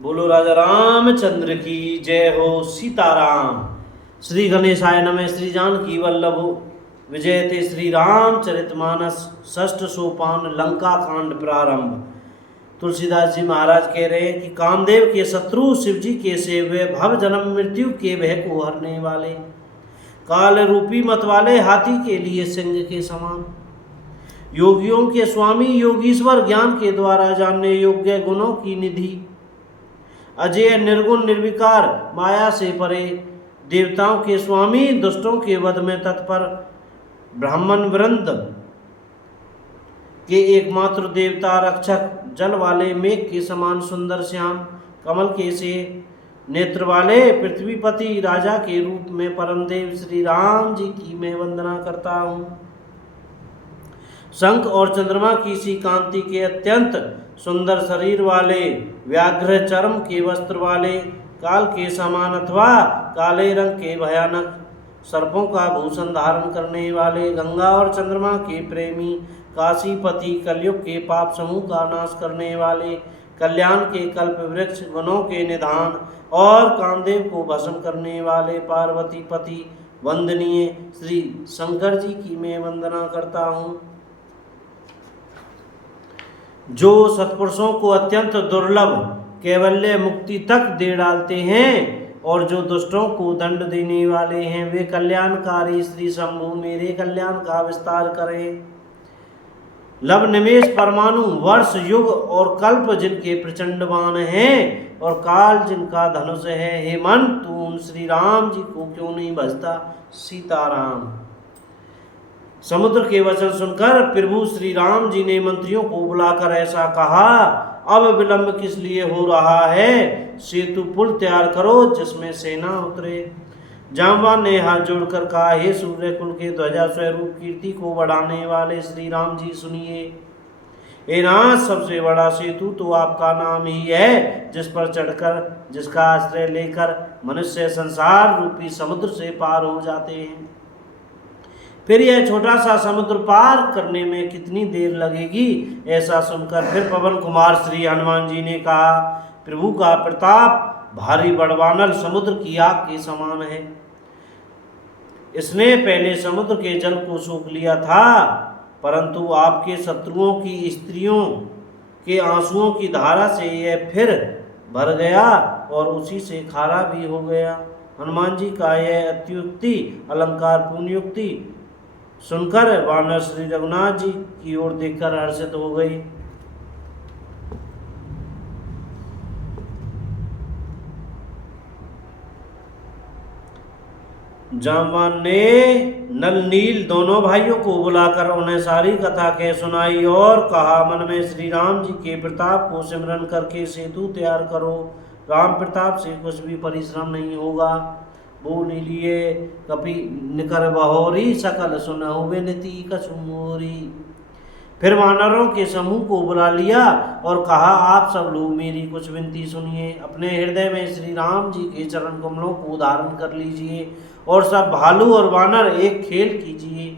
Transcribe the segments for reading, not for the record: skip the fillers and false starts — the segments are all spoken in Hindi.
बोलो राजा रामचंद्र की जय हो। सीताराम। श्री गणेशाय नमः। श्री जानकी वल्लभ विजयते। श्री रामचरितमानस। षष्ठ सोपान लंका कांड प्रारंभ। तुलसीदास जी महाराज कह रहे हैं कि कामदेव के शत्रु शिवजी के सेव्य, भव जन्म मृत्यु के भय को हरने वाले, काल रूपी मत वाले, हाथी के लिए सिंह के समान, योगियों के स्वामी योगीश्वर, ज्ञान के द्वारा जानने योग्य, गुणों की निधि, अजय निर्गुण निर्विकार, माया से परे, देवताओं के स्वामी, दुष्टों के वध में तत्पर, ब्राह्मण वृंद के एकमात्र देवता रक्षक, जल वाले मेघ के समान सुंदर श्याम, कमल के से नेत्र वाले, पृथ्वीपति, राजा के रूप में परमदेव श्री राम जी की मैं वंदना करता हूँ। शंख और चंद्रमा की सी कांति के अत्यंत सुंदर शरीर वाले, व्याघ्र चर्म के वस्त्र वाले, काल के समान अथवा काले रंग के भयानक सर्पों का भूषण धारण करने वाले, गंगा और चंद्रमा के प्रेमी, काशीपति, कलयुग के पाप समूह का नाश करने वाले, कल्याण के कल्प वृक्ष, गुणों के निधान और कामदेव को भस्म करने वाले, पार्वती पति वंदनीय श्री शंकर जी की मैं वंदना करता हूँ। जो सत्पुरुषों को अत्यंत दुर्लभ कैवल्य मुक्ति तक दे डालते हैं और जो दुष्टों को दंड देने वाले हैं, वे कल्याणकारी श्री शंभु मेरे कल्याण का विस्तार करें। लव निमेष परमाणु वर्ष युग और कल्प जिनके प्रचंड बाण हैं और काल जिनका धनुष है, हे मन तू उन श्री राम जी को क्यों नहीं भजता। सीताराम। समुद्र के वचन सुनकर प्रभु श्री राम जी ने मंत्रियों को बुलाकर ऐसा कहा, अब विलंब किस लिए हो रहा है, सेतु पुल तैयार करो जिसमें सेना उतरे। जामवान ने हाथ जोड़कर कहा, हे सूर्य कुल के ध्वजा स्वरूप कीर्ति को बढ़ाने वाले श्री राम जी सुनिए। हे नाथ, सबसे बड़ा सेतु तो आपका नाम ही है, जिस पर चढ़कर, जिसका आश्रय लेकर मनुष्य संसार रूपी समुद्र से पार हो जाते हैं। फिर यह छोटा सा समुद्र पार करने में कितनी देर लगेगी। ऐसा सुनकर फिर पवन कुमार श्री हनुमान जी ने कहा, प्रभु का प्रताप भारी बड़वानल समुद्र की आग के समान है। इसने पहले समुद्र के जल को सोख लिया था, परंतु आपके शत्रुओं की स्त्रियों के आंसुओं की धारा से यह फिर भर गया और उसी से खारा भी हो गया। हनुमान जी का यह अत्युक्ति अलंकार पुण्युक्ति सुनकर वानर श्री रघुनाथ जी की ओर देखकर हर्षित हो गई। जामवान ने नल नील दोनों भाइयों को बुलाकर उन्हें सारी कथा कह सुनाई और कहा, मन में श्री राम जी के प्रताप को सिमरन करके सेतु तैयार करो। राम प्रताप से कुछ भी परिश्रम नहीं होगा। बोल लिए कपि निकर बहोरी, सकल सुनहु विनती कछु मोरी। फिर वानरों के समूह को बुला लिया और कहा, आप सब लोग मेरी कुछ विनती सुनिए। अपने हृदय में श्री राम जी के चरण कमलों को धारण कर लीजिए और सब भालू और वानर एक खेल कीजिए।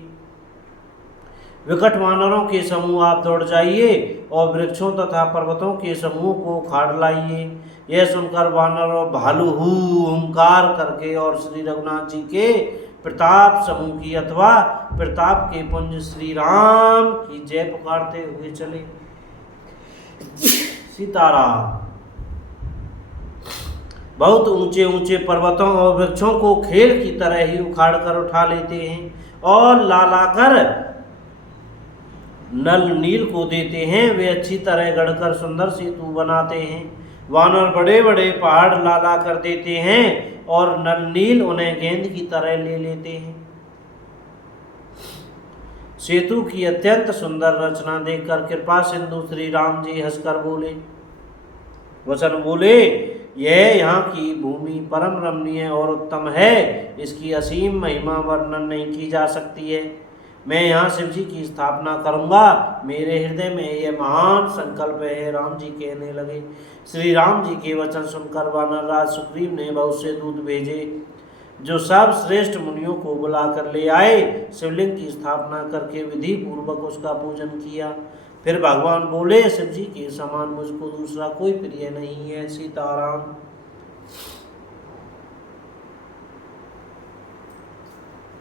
विकट वानरों के समूह आप दौड़ जाइए और वृक्षों तथा पर्वतों के समूह को उखाड़ लाइए। यह सुनकर वानर और भालू हुंकार करके और श्री रघुनाथ जी के प्रताप समूह की अथवा प्रताप के पुंज श्री राम की जय पुकारते हुए चले। सीताराम। बहुत ऊंचे ऊंचे पर्वतों और वृक्षों को खेल की तरह ही उखाड़ कर उठा लेते हैं और ला कर नल नील को देते हैं। वे अच्छी तरह गढ़कर सुंदर सेतु बनाते हैं। वानर बड़े बड़े पहाड़ ला कर देते हैं और नल नील उन्हें गेंद की तरह ले लेते हैं। सेतु की अत्यंत सुंदर रचना देखकर कृपा सिंधु श्री राम जी हंसकर बोले, वचन बोले, यह यहाँ की भूमि परम रमणीय और उत्तम है। इसकी असीम महिमा वर्णन नहीं की जा सकती है। मैं यहाँ शिव जी की स्थापना करूँगा। मेरे हृदय में यह महान संकल्प है। राम जी कहने लगे। श्री राम जी के वचन सुनकर वानरराज सुग्रीव ने बहुत से दूत भेजे, जो सब श्रेष्ठ मुनियों को बुलाकर ले आए। शिवलिंग की स्थापना करके विधि पूर्वक उसका पूजन किया। फिर भगवान बोले शिव जी के समान मुझको दूसरा कोई प्रिय नहीं है। सीताराम।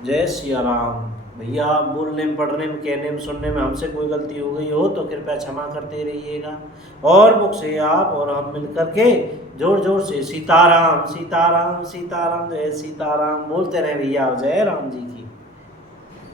जय सिया राम। भैया बोलने में, पढ़ने में, कहने में, सुनने में हमसे कोई गलती हो गई हो तो कृपया क्षमा करते रहिएगा। और मुख से आप और हम मिल करके जोर जोर से सीताराम सीताराम सीताराम जय सीताराम बोलते रहे भैया। जय राम जी की।